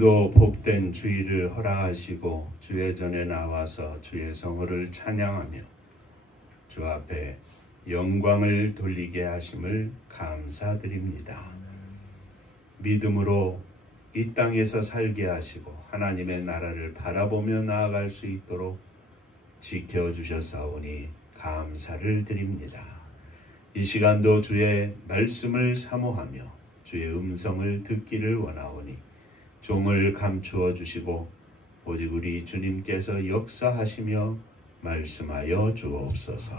오늘도 복된 주일을 허락하시고 주의 전에 나와서 주의 성호를 찬양하며 주 앞에 영광을 돌리게 하심을 감사드립니다. 믿음으로 이 땅에서 살게 하시고 하나님의 나라를 바라보며 나아갈 수 있도록 지켜주셨사오니 감사를 드립니다. 이 시간도 주의 말씀을 사모하며 주의 음성을 듣기를 원하오니 종을 감추어 주시고 오직 우리 주님께서 역사하시며 말씀하여 주옵소서.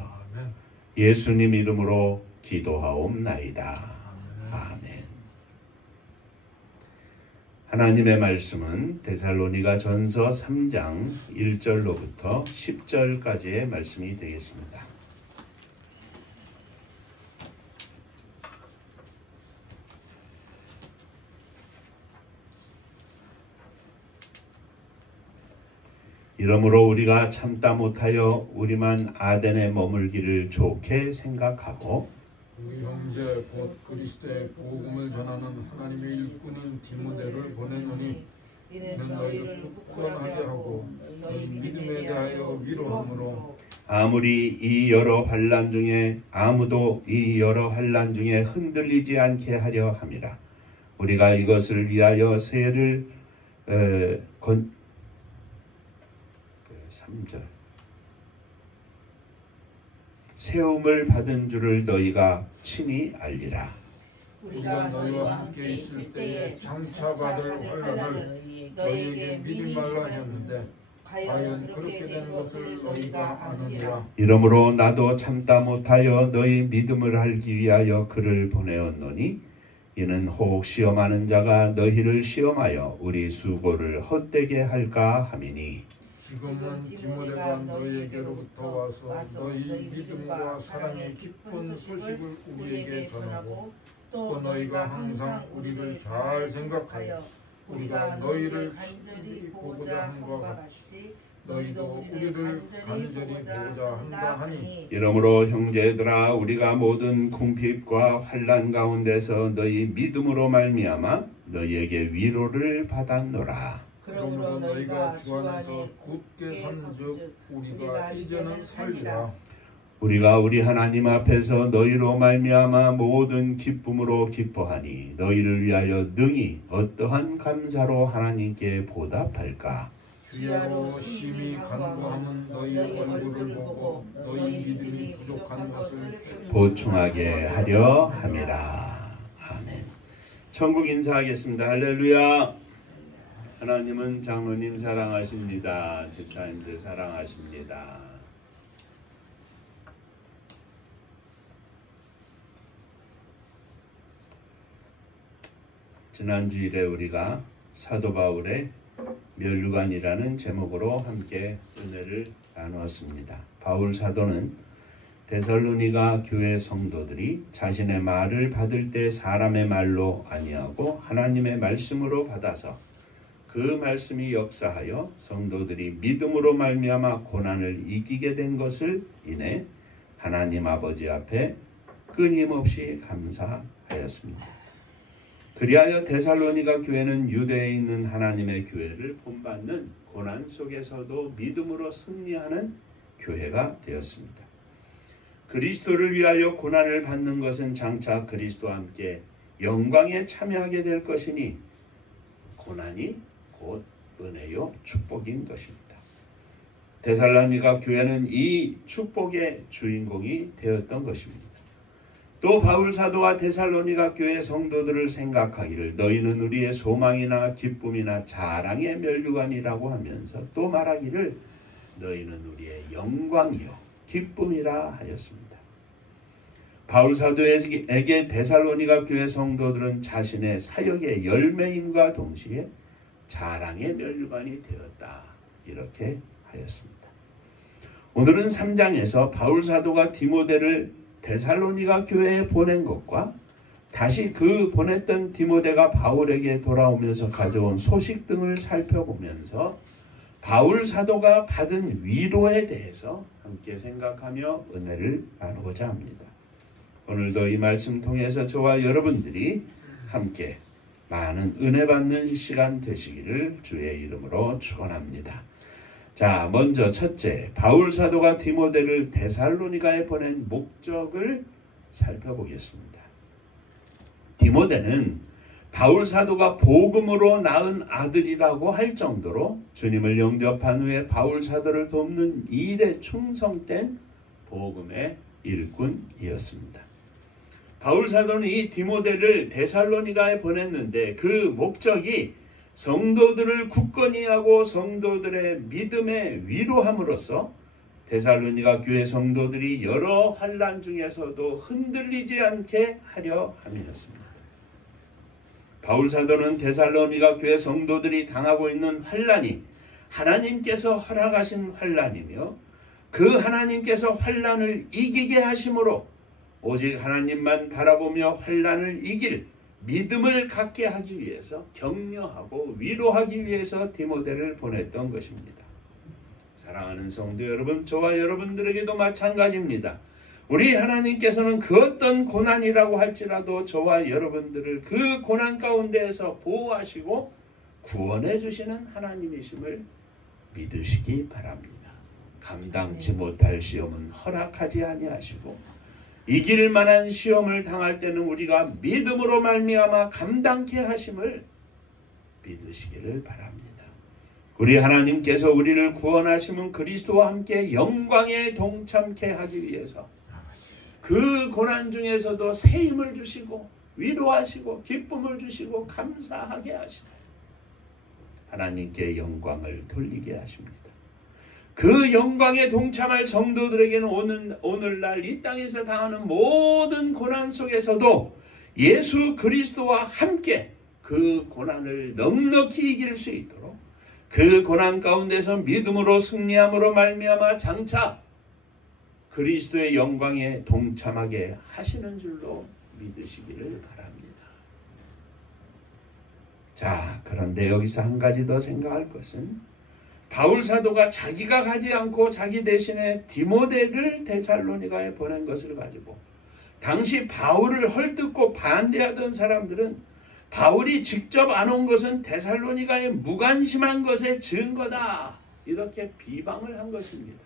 예수님 이름으로 기도하옵나이다. 아멘. 하나님의 말씀은 데살로니가 전서 3장 1절로부터 10절까지의 말씀이 되겠습니다. 이러므로 우리가 참다 못하여 우리만 아덴에 머물기를 좋게 생각하고 우리 형제 곧 그리스도의 복음을 전하는 하나님의 일꾼인 디모데를 보내노니 이는 너희를 굳건하게 하고 너희 믿음에 대하여 위로함으로 아무도 이 여러 환난 중에 흔들리지 않게 하려 함이라. 우리가 이것을 위하여 세를 3절 세움을 받은 줄을 너희가 친히 알리라. 우리가 너희와 함께 있을 때에 장차 받을 환난을 너희에게 미리 말라 하였는데 과연 그렇게 된 것을 너희가 아느니라. 이러므로 나도 참다 못하여 너희 믿음을 알기 위하여 그를 보내었노니 이는 혹 시험하는 자가 너희를 시험하여 우리 수고를 헛되게 할까 함이니 지금은 디모데가 너희에게로부터 와서 너희 믿음과 사랑의 기쁜 소식을 우리에게 전하고 또 너희가 항상 우리를 잘 생각하여 우리가 너희를 간절히 보고자 한 것 같이 너희도 우리를 간절히 보고자 한다 하니 이러므로 형제들아 우리가 모든 궁핍과 환난 가운데서 너희 믿음으로 말미암아 너희에게 위로를 받았노라. 그러므로 너희가 주 안에서 굳게 산즉 우리가 이제는 살리라. 우리가 우리 하나님 앞에서 너희로 말미암아 모든 기쁨으로 기뻐하니 너희를 위하여 능히 어떠한 감사로 하나님께 보답할까. 주야로 심히 간구하면 너희 얼굴을 보고 너희 믿음이 부족한 것을 보충하게 하려 함이라. 아멘. 천국 인사하겠습니다. 할렐루야. 하나님은 장로님 사랑하십니다. 집사님들 사랑하십니다. 지난 주일에 우리가 사도 바울의 면류관이라는 제목으로 함께 은혜를 나누었습니다. 바울 사도는 데살로니가 교회 성도들이 자신의 말을 받을 때 사람의 말로 아니하고 하나님의 말씀으로 받아서 그 말씀이 역사하여 성도들이 믿음으로 말미암아 고난을 이기게 된 것을 인해 하나님 아버지 앞에 끊임없이 감사하였습니다. 그리하여 데살로니가 교회는 유대에 있는 하나님의 교회를 본받는 고난 속에서도 믿음으로 승리하는 교회가 되었습니다. 그리스도를 위하여 고난을 받는 것은 장차 그리스도와 함께 영광에 참여하게 될 것이니 고난이 곧 은혜요 축복인 것입니다. 데살로니가 교회는 이 축복의 주인공이 되었던 것입니다. 또 바울 사도와 데살로니가 교회 성도들을 생각하기를 너희는 우리의 소망이나 기쁨이나 자랑의 면류관이라고 하면서 또 말하기를 너희는 우리의 영광이요 기쁨이라 하였습니다. 바울 사도에게 데살로니가 교회 성도들은 자신의 사역의 열매임과 동시에 자랑의 면류관이 되었다. 이렇게 하였습니다. 오늘은 3장에서 바울 사도가 디모데를 데살로니가 교회에 보낸 것과 다시 그 보냈던 디모데가 바울에게 돌아오면서 가져온 소식 등을 살펴보면서 바울 사도가 받은 위로에 대해서 함께 생각하며 은혜를 나누고자 합니다. 오늘도 이 말씀 통해서 저와 여러분들이 함께 많은 은혜 받는 시간 되시기를 주의 이름으로 축원합니다. 자, 먼저 첫째, 바울 사도가 디모데를 데살로니가에 보낸 목적을 살펴보겠습니다. 디모데는 바울 사도가 복음으로 낳은 아들이라고 할 정도로 주님을 영접한 후에 바울 사도를 돕는 일에 충성된 복음의 일꾼이었습니다. 바울 사도는 이 디모데를 데살로니가에 보냈는데 그 목적이 성도들을 굳건히 하고 성도들의 믿음에 위로함으로써 데살로니가 교회 성도들이 여러 환난 중에서도 흔들리지 않게 하려 함이었습니다. 바울 사도는 데살로니가 교회 성도들이 당하고 있는 환난이 하나님께서 허락하신 환난이며 그 하나님께서 환난을 이기게 하심으로 오직 하나님만 바라보며 환난을 이길 믿음을 갖게 하기 위해서 격려하고 위로하기 위해서 디모데를 보냈던 것입니다. 사랑하는 성도 여러분, 저와 여러분들에게도 마찬가지입니다. 우리 하나님께서는 그 어떤 고난이라고 할지라도 저와 여러분들을 그 고난 가운데에서 보호하시고 구원해 주시는 하나님이심을 믿으시기 바랍니다. 감당치 못할 시험은 허락하지 아니하시고 이길 만한 시험을 당할 때는 우리가 믿음으로 말미암아 감당케 하심을 믿으시기를 바랍니다. 우리 하나님께서 우리를 구원하심은 그리스도와 함께 영광에 동참케 하기 위해서 그 고난 중에서도 새 힘을 주시고 위로하시고 기쁨을 주시고 감사하게 하시고 하나님께 영광을 돌리게 하십니다. 그 영광에 동참할 성도들에게는 오늘날 이 땅에서 당하는 모든 고난 속에서도 예수 그리스도와 함께 그 고난을 넉넉히 이길 수 있도록 그 고난 가운데서 믿음으로 승리함으로 말미암아 장차 그리스도의 영광에 동참하게 하시는 줄로 믿으시기를 바랍니다. 자, 그런데 여기서 한 가지 더 생각할 것은 바울 사도가 자기가 가지 않고 자기 대신에 디모데를 데살로니가에 보낸 것을 가지고 당시 바울을 헐뜯고 반대하던 사람들은 바울이 직접 안 온 것은 데살로니가에 무관심한 것의 증거다, 이렇게 비방을 한 것입니다.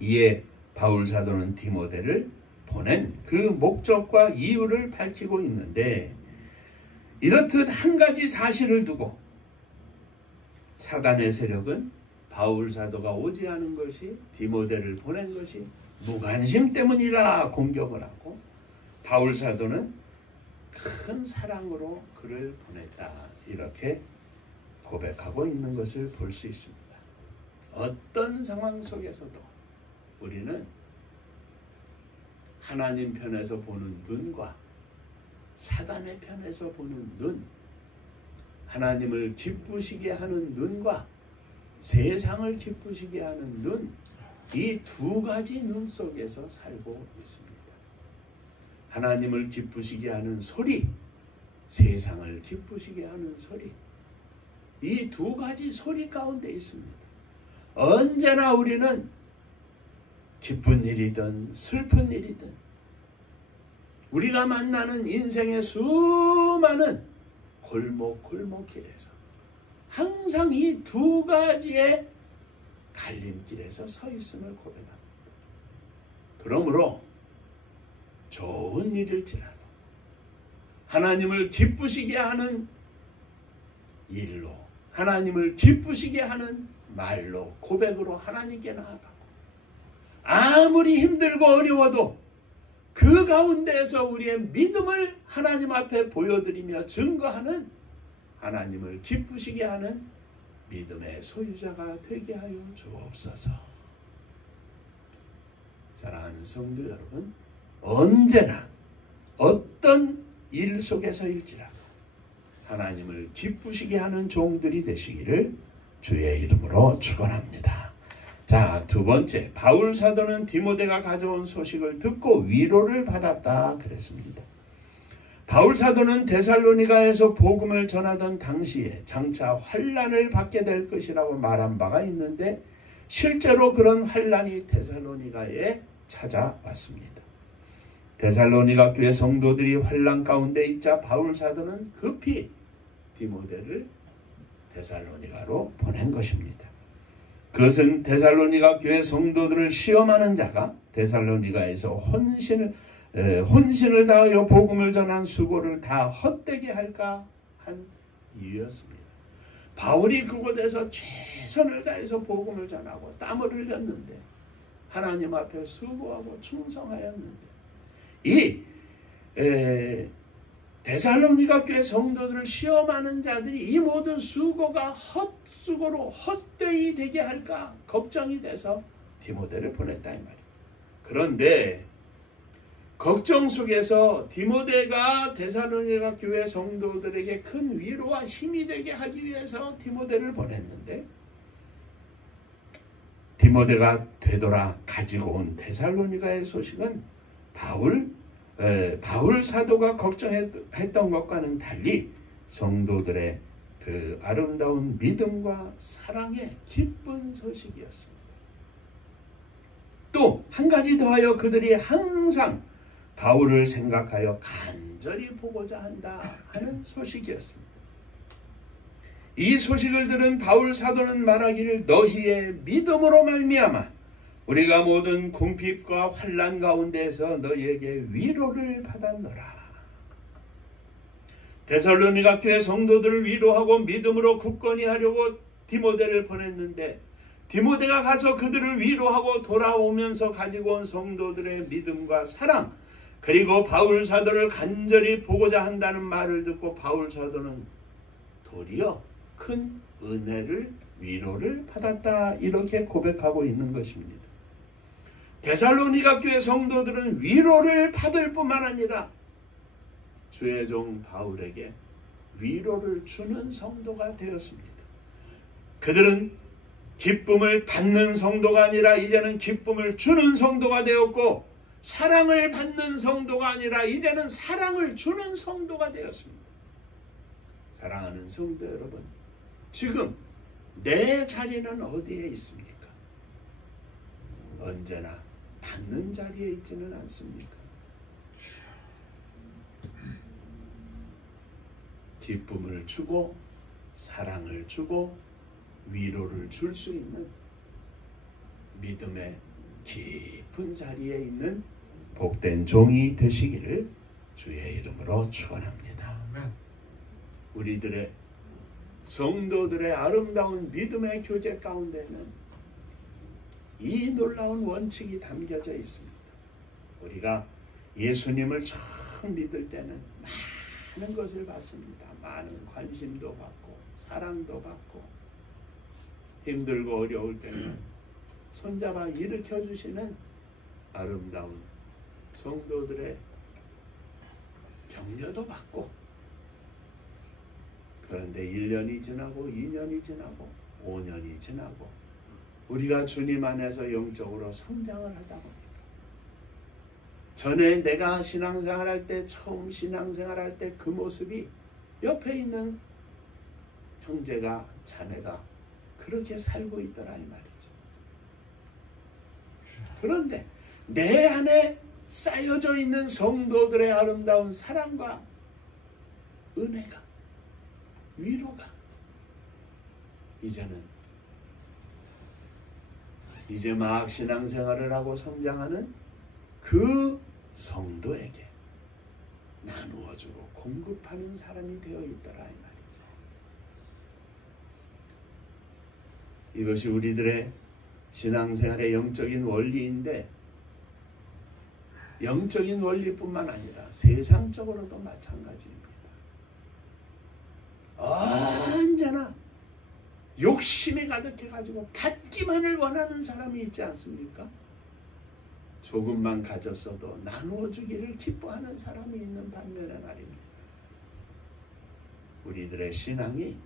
이에 바울 사도는 디모데를 보낸 그 목적과 이유를 밝히고 있는데, 이렇듯 한 가지 사실을 두고 사단의 세력은 바울 사도가 오지 않은 것이, 디모데를 보낸 것이 무관심 때문이라 공격을 하고, 바울 사도는 큰 사랑으로 그를 보냈다, 이렇게 고백하고 있는 것을 볼 수 있습니다. 어떤 상황 속에서도 우리는 하나님 편에서 보는 눈과 사단의 편에서 보는 눈, 하나님을 기쁘시게 하는 눈과 세상을 기쁘시게 하는 눈, 이 두 가지 눈 속에서 살고 있습니다. 하나님을 기쁘시게 하는 소리, 세상을 기쁘시게 하는 소리, 이 두 가지 소리 가운데 있습니다. 언제나 우리는 기쁜 일이든 슬픈 일이든 우리가 만나는 인생의 수많은 골목길에서 항상 이 두 가지의 갈림길에서 서 있음을 고백합니다. 그러므로 좋은 일일지라도 하나님을 기쁘시게 하는 일로, 하나님을 기쁘시게 하는 말로, 고백으로 하나님께 나아가고, 아무리 힘들고 어려워도 그 가운데에서 우리의 믿음을 하나님 앞에 보여드리며 증거하는, 하나님을 기쁘시게 하는 믿음의 소유자가 되게 하여 주옵소서. 사랑하는 성도 여러분, 언제나 어떤 일 속에서일지라도 하나님을 기쁘시게 하는 종들이 되시기를 주의 이름으로 축원합니다. 자, 두 번째, 바울 사도는 디모데가 가져온 소식을 듣고 위로를 받았다 그랬습니다. 바울 사도는 데살로니가에서 복음을 전하던 당시에 장차 환난을 받게 될 것이라고 말한 바가 있는데, 실제로 그런 환난이 데살로니가에 찾아왔습니다. 데살로니가 교회 성도들이 환난 가운데 있자 바울 사도는 급히 디모데를 데살로니가로 보낸 것입니다. 그것은 데살로니가 교회 성도들을 시험하는 자가 데살로니가에서 혼신을 다하여 복음을 전한 수고를 다 헛되게 할까 한 이유였습니다. 바울이 그곳에서 최선을 다해서 복음을 전하고 땀을 흘렸는데 하나님 앞에 수고하고 충성하였는데 이 데살로니가 교회 성도들을 시험하는 자들이 이 모든 수고가 헛수고로 헛되이 되게 할까 걱정이 돼서 디모데를 보냈다 이 말이에요. 그런데 걱정 속에서 디모데가 데살로니가 교회 성도들에게 큰 위로와 힘이 되게 하기 위해서 디모데를 보냈는데 디모데가 되돌아 가지고 온 데살로니가의 소식은 바울 사도가 걱정했던 것과는 달리 성도들의 그 아름다운 믿음과 사랑의 기쁜 소식이었습니다. 또 한 가지 더하여 그들이 항상 바울을 생각하여 간절히 보고자 한다 하는 소식이었습니다. 이 소식을 들은 바울 사도는 말하기를 너희의 믿음으로 말미암아 우리가 모든 궁핍과 환난 가운데에서 너희에게 위로를 받았노라. 데살로니가 교회 성도들을 위로하고 믿음으로 굳건히 하려고 디모데를 보냈는데 디모데가 가서 그들을 위로하고 돌아오면서 가지고 온 성도들의 믿음과 사랑 그리고 바울 사도를 간절히 보고자 한다는 말을 듣고 바울 사도는 도리어 큰 은혜를 위로를 받았다 이렇게 고백하고 있는 것입니다. 데살로니가 교회 성도들은 위로를 받을 뿐만 아니라 주의 종 바울에게 위로를 주는 성도가 되었습니다. 그들은 기쁨을 받는 성도가 아니라 이제는 기쁨을 주는 성도가 되었고 사랑을 받는 성도가 아니라 이제는 사랑을 주는 성도가 되었습니다. 사랑하는 성도 여러분, 지금 내 자리는 어디에 있습니까? 언제나 받는 자리에 있지는 않습니까? 기쁨을 주고 사랑을 주고 위로를 줄 수 있는 믿음의 깊은 자리에 있는 복된 종이 되시기를 주의 이름으로 축원합니다. 우리들의 성도들의 아름다운 믿음의 교제 가운데는 이 놀라운 원칙이 담겨져 있습니다. 우리가 예수님을 처음 믿을 때는 많은 것을 받습니다. 많은 관심도 받고 사랑도 받고 힘들고 어려울 때는 손잡아 일으켜 주시는 아름다운 성도들의 격려도 받고 그런데 1년이 지나고 2년이 지나고 5년이 지나고 우리가 주님 안에서 영적으로 성장을 하다 보니까 전에 내가 신앙생활할 때 처음 신앙생활할 때 그 모습이 옆에 있는 형제가 자매가 그렇게 살고 있더라 이 말이죠. 그런데 내 안에 쌓여져 있는 성도들의 아름다운 사랑과 은혜가 위로가 이제 막 신앙생활을 하고 성장하는 그 성도에게 나누어주고 공급하는 사람이 되어 있더라 이 말이죠. 이것이 우리들의 신앙생활의 영적인 원리인데 영적인 원리뿐만 아니라 세상적으로도 마찬가지입니다. 언제나 욕심이 가득해가지고 받기만을 원하는 사람이 있지 않습니까? 조금만 가졌어도 나누어 주기를 기뻐하는 사람이 있는 반면에 말입니다. 우리들의 신앙이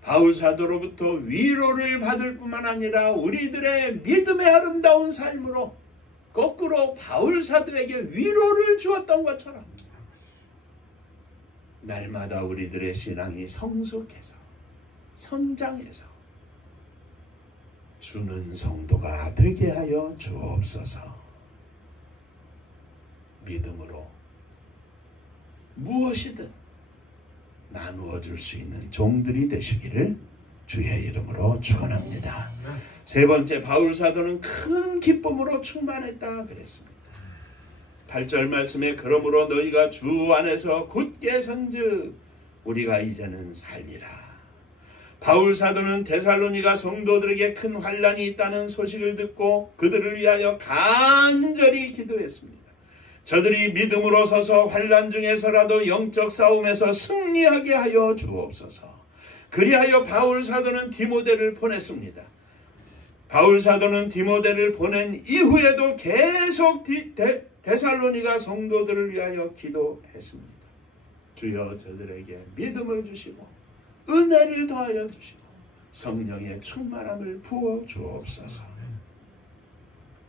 바울 사도로부터 위로를 받을 뿐만 아니라 우리들의 믿음의 아름다운 삶으로 거꾸로 바울 사도에게 위로를 주었던 것처럼 날마다 우리들의 신앙이 성숙해서 성장해서 주는 성도가 되게 하여 주옵소서. 믿음으로 무엇이든 나누어 줄 수 있는 종들이 되시기를 주의 이름으로 축원합니다. 세 번째, 바울 사도는 큰 기쁨으로 충만했다 그랬습니다. 8절 말씀에 그러므로 너희가 주 안에서 굳게 선즉 우리가 이제는 살리라. 바울 사도는 데살로니가 성도들에게 큰 환난이 있다는 소식을 듣고 그들을 위하여 간절히 기도했습니다. 저들이 믿음으로 서서 환난 중에서라도 영적 싸움에서 승리하게 하여 주옵소서. 그리하여 바울 사도는 디모데를 보냈습니다. 바울 사도는 디모데를 보낸 이후에도 계속 데살로니가 성도들을 위하여 기도했습니다. 주여 저들에게 믿음을 주시고 은혜를 더하여 주시고 성령의 충만함을 부어 주옵소서.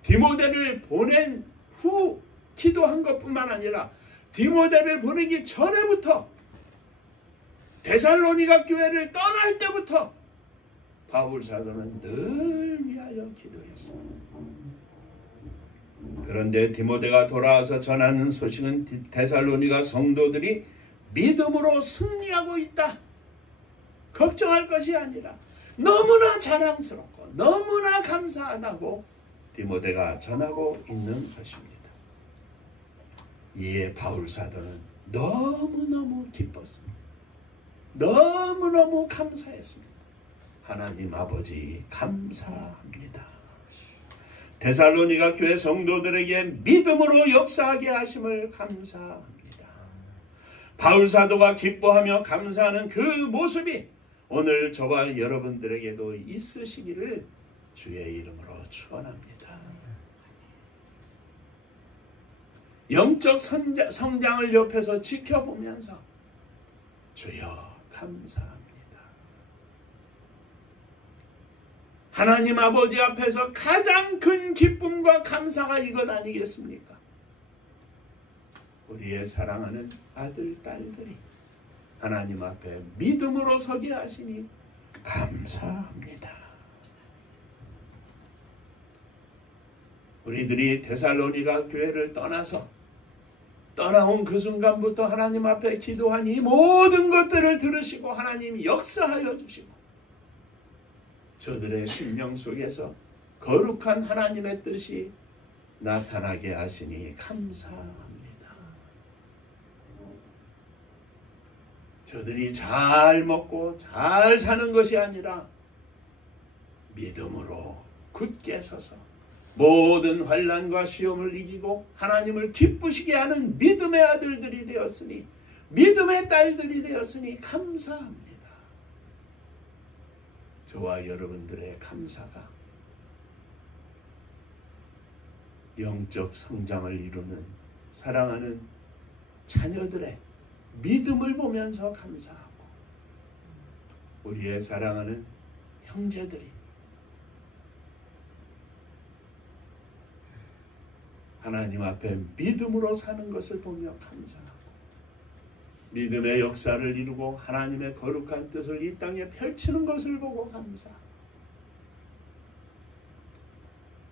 디모데를 보낸 후 기도한 것뿐만 아니라 디모데를 보내기 전에부터 데살로니가 교회를 떠날 때부터 바울 사도는 늘 위하여 기도했습니다. 그런데 디모데가 돌아와서 전하는 소식은 데살로니가 성도들이 믿음으로 승리하고 있다. 걱정할 것이 아니라 너무나 자랑스럽고 너무나 감사하다고 디모데가 전하고 있는 것입니다. 이에 바울 사도는 너무너무 기뻤습니다. 너무너무 감사했습니다. 하나님 아버지 감사합니다. 데살로니가 교회 성도들에게 믿음으로 역사하게 하심을 감사합니다. 바울 사도가 기뻐하며 감사하는 그 모습이 오늘 저와 여러분들에게도 있으시기를 주의 이름으로 축원합니다. 영적 성장을 옆에서 지켜보면서 주여 감사합니다. 하나님 아버지 앞에서 가장 큰 기쁨과 감사가 이것 아니겠습니까? 우리의 사랑하는 아들, 딸들이 하나님 앞에 믿음으로 서게 하시니 감사합니다. 우리들이 데살로니가 교회를 떠나온 그 순간부터 하나님 앞에 기도한 이 모든 것들을 들으시고 하나님이 역사하여 주시고 저들의 심령 속에서 거룩한 하나님의 뜻이 나타나게 하시니 감사합니다. 저들이 잘 먹고 잘 사는 것이 아니라 믿음으로 굳게 서서 모든 환난과 시험을 이기고 하나님을 기쁘시게 하는 믿음의 아들들이 되었으니 믿음의 딸들이 되었으니 감사합니다. 저와 여러분들의 감사가 영적 성장을 이루는 사랑하는 자녀들의 믿음을 보면서 감사하고 우리의 사랑하는 형제들이 하나님 앞에 믿음으로 사는 것을 보며 감사하고 믿음의 역사를 이루고 하나님의 거룩한 뜻을 이 땅에 펼치는 것을 보고 감사하고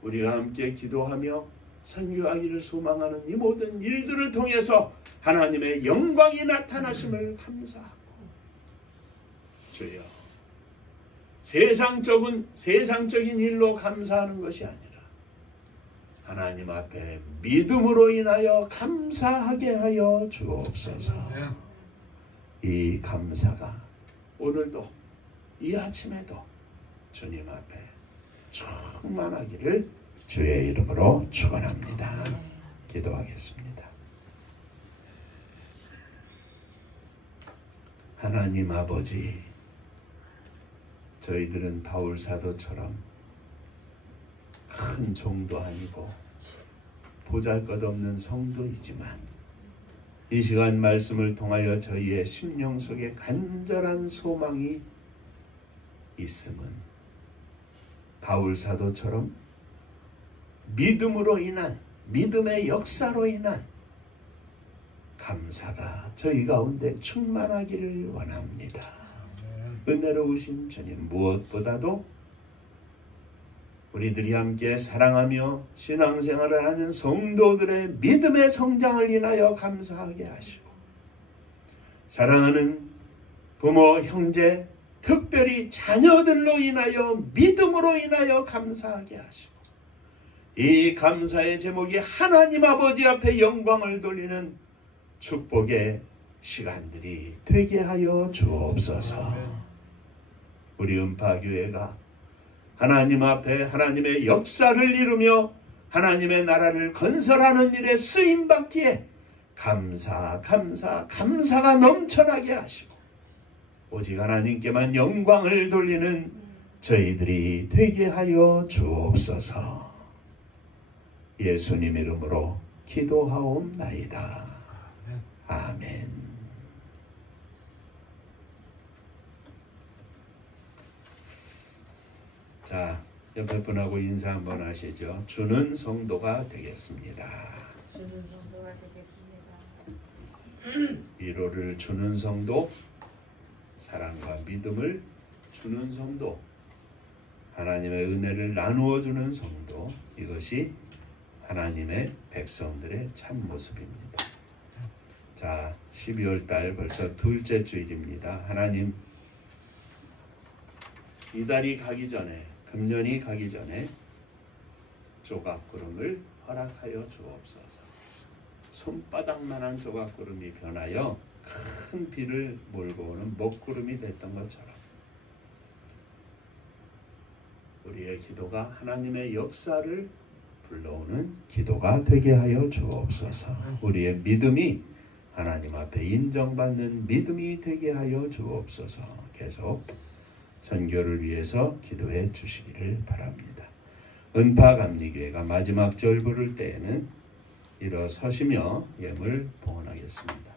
우리가 함께 기도하며 선교하기를 소망하는 이 모든 일들을 통해서 하나님의 영광이 나타나심을 감사하고 주여 세상적인 일로 감사하는 것이 아니라 하나님 앞에 믿음으로 인하여 감사하게 하여 주옵소서. 이 감사가 오늘도 이 아침에도 주님 앞에 충만하기를 주의 이름으로 축원합니다. 기도하겠습니다. 하나님 아버지, 저희들은 바울 사도처럼 큰 종도 아니고 보잘것없는 성도이지만 이 시간 말씀을 통하여 저희의 심령 속에 간절한 소망이 있음은 바울 사도처럼 믿음으로 인한 믿음의 역사로 인한 감사가 저희 가운데 충만하기를 원합니다. 은혜로우신 주님, 무엇보다도 우리들이 함께 사랑하며 신앙생활을 하는 성도들의 믿음의 성장을 인하여 감사하게 하시고, 사랑하는 부모, 형제, 특별히 자녀들로 인하여 믿음으로 인하여 감사하게 하시고, 이 감사의 제목이 하나님 아버지 앞에 영광을 돌리는 축복의 시간들이 되게 하여 주옵소서. 우리 음파교회가 하나님 앞에 하나님의 역사를 이루며 하나님의 나라를 건설하는 일에 쓰임받기에 감사가 넘쳐나게 하시고, 오직 하나님께만 영광을 돌리는 저희들이 되게 하여 주옵소서. 예수님 이름으로 기도하옵나이다. 아멘. 자, 옆에 분하고 인사 한번 하시죠. 주는 성도가 되겠습니다. 주는 성도가 되겠습니다. 위로를 주는 성도, 사랑과 믿음을 주는 성도, 하나님의 은혜를 나누어 주는 성도, 이것이 하나님의 백성들의 참 모습입니다. 자, 12월 달 벌써 둘째 주일입니다. 하나님, 이달이 가기 전에, 금년이 가기 전에 조각구름을 허락하여 주옵소서. 손바닥만한 조각구름이 변하여 큰 비를 몰고 오는 먹구름이 됐던 것처럼 우리의 기도가 하나님의 역사를 불러오는 기도가 되게 하여 주옵소서. 우리의 믿음이 하나님 앞에 인정받는 믿음이 되게 하여 주옵소서. 계속 선교를 위해서 기도해 주시기를 바랍니다. 은파감리교회가 마지막 절 부를 때에는 일어서시며 예물 봉헌하겠습니다.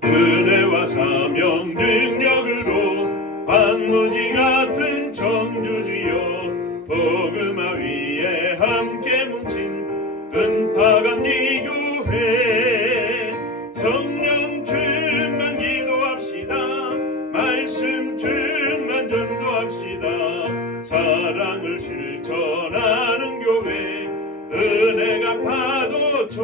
은혜와 사명 능력으로 광무지 같은 청주지여 복음화 위에 함께 뭉친 은파감리교회 성령 충만 기도합시다. 말씀 충만 전도합시다. 사랑을 실천하는 교회 은혜가 파도쳐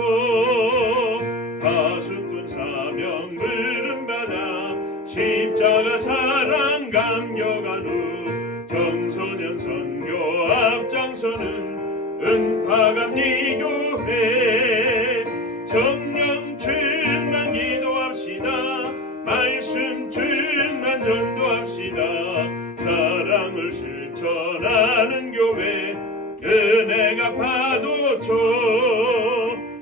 파수꾼 사명 부름받아 십자가 사랑 감격한 후 청소년 선교 앞장서는 은파감리교회 성령 충만 기도합시다. 말씀 충만 전도합시다. 사랑을 실천하는 교회 은혜가 파도쳐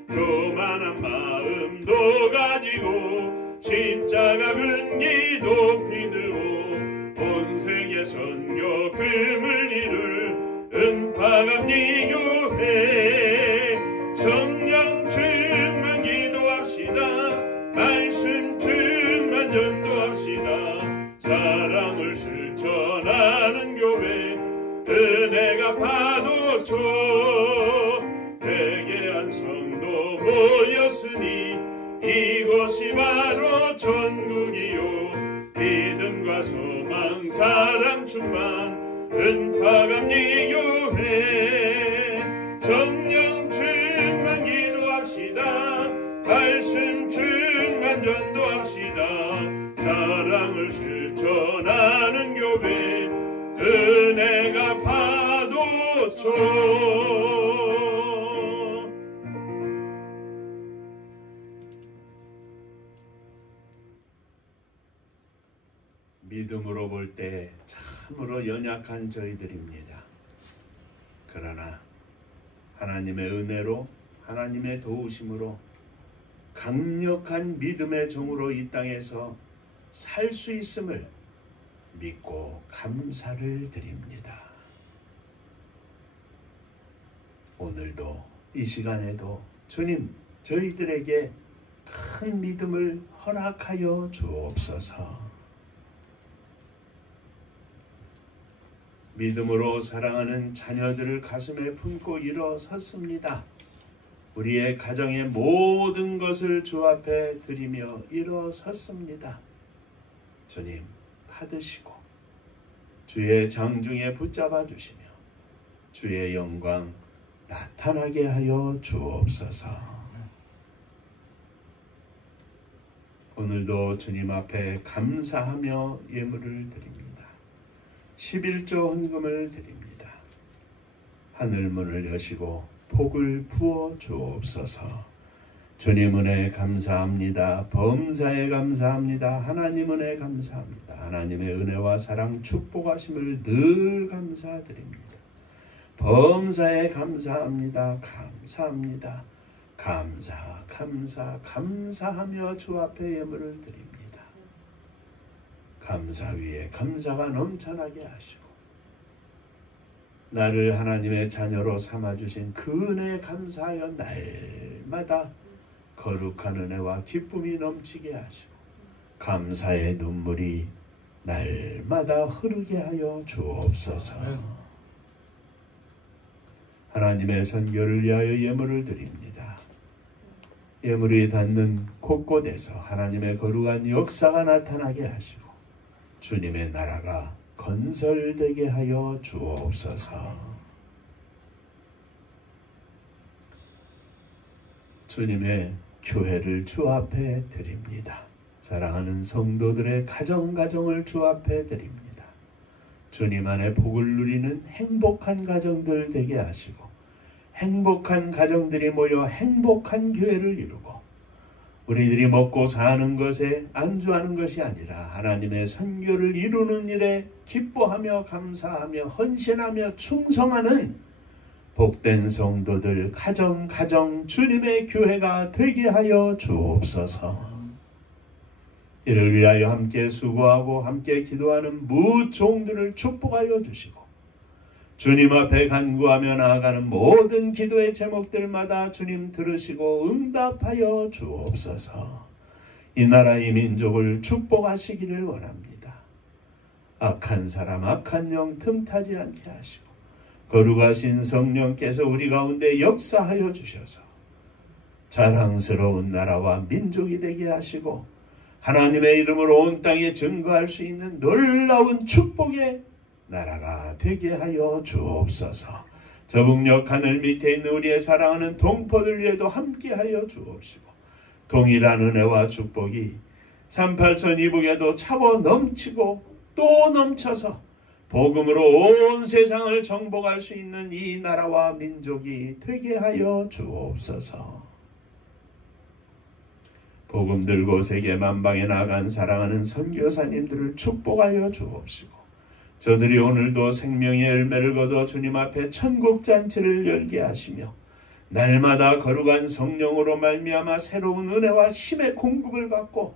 교만한 마음도 가지고 십자가 근기 높이 들고 본세계 선교 금을 이룰 은파감리교회 성령 충만 기도합시다. 말씀 충만 전도합시다. 사랑을 실천하는 교회 은혜가 파도쳐 회개한 성도 모였으니 이곳이 바로 천국이요 믿음과 소망 사랑 충만 은파감리교회 성령 충만 기도합시다. 말씀 충만 전도합시다. 사랑을 실천하는 교회 은혜가 파도쳐 믿음으로 볼 때 참으로 연약한 저희들입니다. 그러나 하나님의 은혜로 하나님의 도우심으로 강력한 믿음의 종으로 이 땅에서 살 수 있음을 믿고 감사를 드립니다. 오늘도 이 시간에도 주님 저희들에게 큰 믿음을 허락하여 주옵소서. 믿음으로 사랑하는 자녀들을 가슴에 품고 일어섰습니다. 우리의 가정의 모든 것을 주 앞에 드리며 일어섰습니다. 주님 받으시고 주의 장중에 붙잡아 주시며 주의 영광 나타나게 하여 주옵소서. 오늘도 주님 앞에 감사하며 예물을 드립니다. 11조 헌금을 드립니다. 하늘 문을 여시고 복을 부어 주옵소서. 주님 은혜 감사합니다. 범사에 감사합니다. 하나님 은혜 감사합니다. 하나님의 은혜와 사랑 축복하심을 늘 감사드립니다. 범사에 감사합니다. 감사합니다. 감사하며 주 앞에 예물을 드립니다. 감사 위에 감사가 넘쳐나게 하시고 나를 하나님의 자녀로 삼아주신 그 은혜에 감사하여 날마다 거룩한 은혜와 기쁨이 넘치게 하시고 감사의 눈물이 날마다 흐르게 하여 주옵소서. 하나님의 선교를 위하여 예물을 드립니다. 예물이 닿는 곳곳에서 하나님의 거룩한 역사가 나타나게 하시고 주님의 나라가 건설되게 하여 주옵소서. 주님의 교회를 주 앞에 드립니다. 사랑하는 성도들의 가정을 주 앞에 드립니다. 주님 안에 복을 누리는 행복한 가정들 되게 하시고 행복한 가정들이 모여 행복한 교회를 이루고 우리들이 먹고 사는 것에 안주하는 것이 아니라 하나님의 선교를 이루는 일에 기뻐하며 감사하며 헌신하며 충성하는 복된 성도들 가정 주님의 교회가 되게 하여 주옵소서. 이를 위하여 함께 수고하고 함께 기도하는 무종들을 축복하여 주시고 주님 앞에 간구하며 나아가는 모든 기도의 제목들마다 주님 들으시고 응답하여 주옵소서. 이 나라 이 민족을 축복하시기를 원합니다. 악한 사람 악한 영 틈타지 않게 하시고 거룩하신 성령께서 우리 가운데 역사하여 주셔서 자랑스러운 나라와 민족이 되게 하시고 하나님의 이름으로 온 땅에 증거할 수 있는 놀라운 축복의 나라가 되게 하여 주옵소서. 저 북녘 하늘 밑에 있는 우리의 사랑하는 동포들 위에도 함께하여 주옵시고 동일한 은혜와 축복이 38선 이북에도 차고 넘치고 또 넘쳐서 복음으로 온 세상을 정복할 수 있는 이 나라와 민족이 되게 하여 주옵소서. 복음 들고 세계 만방에 나간 사랑하는 선교사님들을 축복하여 주옵시고 저들이 오늘도 생명의 열매를 거둬 주님 앞에 천국 잔치를 열게 하시며 날마다 거룩한 성령으로 말미암아 새로운 은혜와 힘의 공급을 받고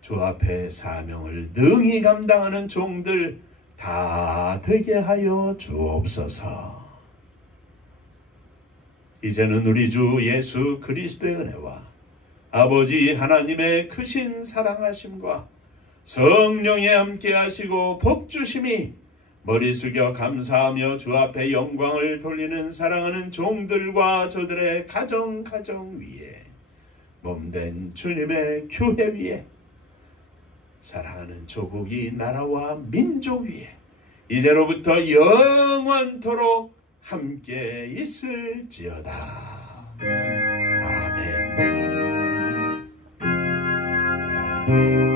주 앞에 사명을 능히 감당하는 종들 다 되게 하여 주옵소서. 이제는 우리 주 예수 그리스도의 은혜와 아버지 하나님의 크신 사랑하심과 성령에 함께 하시고 복주심이 머리 숙여 감사하며 주 앞에 영광을 돌리는 사랑하는 종들과 저들의 가정 위에 몸된 주님의 교회 위에 사랑하는 조국이 나라와 민족 위에 이제로부터 영원토록 함께 있을지어다. 아멘. 아멘.